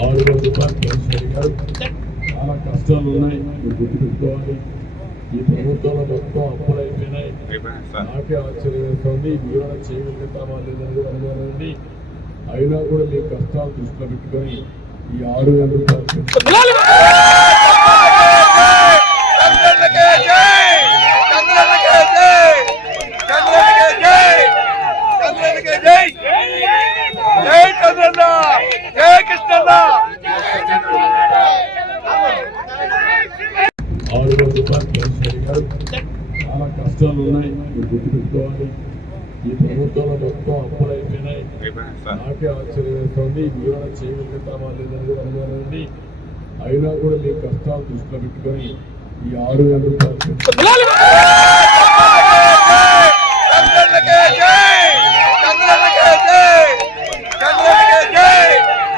6,000 రూపాయలు పెన్షన్ అడిగారు. చాలా కష్టాలు ఉన్నాయి, మీరు గుర్తుపెట్టుకోవాలి. ఈ ప్రభుత్వంలో మొత్తం అప్పులు అయిపోయినాయి. నాకే ఆశ్చర్యం వేస్తుంది, మీరు చేయగలుగుతామా లేదనేది అనుమానండి. అయినా కూడా మీ కష్టాలు దృష్టిలో పెట్టుకొని ఈ 6,000 రూపాయలు పెన్షన్ అడిగారు. చాలా కష్టాలు ఉన్నాయి, మీరు గుర్తుపెట్టుకోవాలి. ఈ ప్రభుత్వంలో మొత్తం అప్పులు అయిపోయినాయి. నాకే ఆశ్చర్యం వేస్తుంది, మీరు చేయగలుగుతామా లేదనేది అనుమానండి. అయినా కూడా మీ కష్టాలు దృష్టిలో పెట్టుకొని ఈ 6,000 రూపాయలు